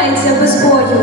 тримається без бою.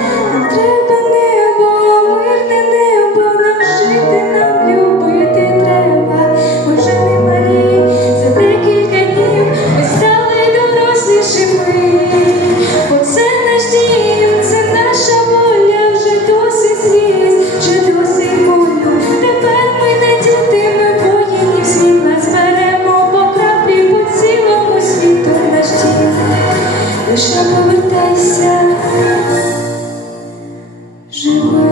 треба небо, 只为。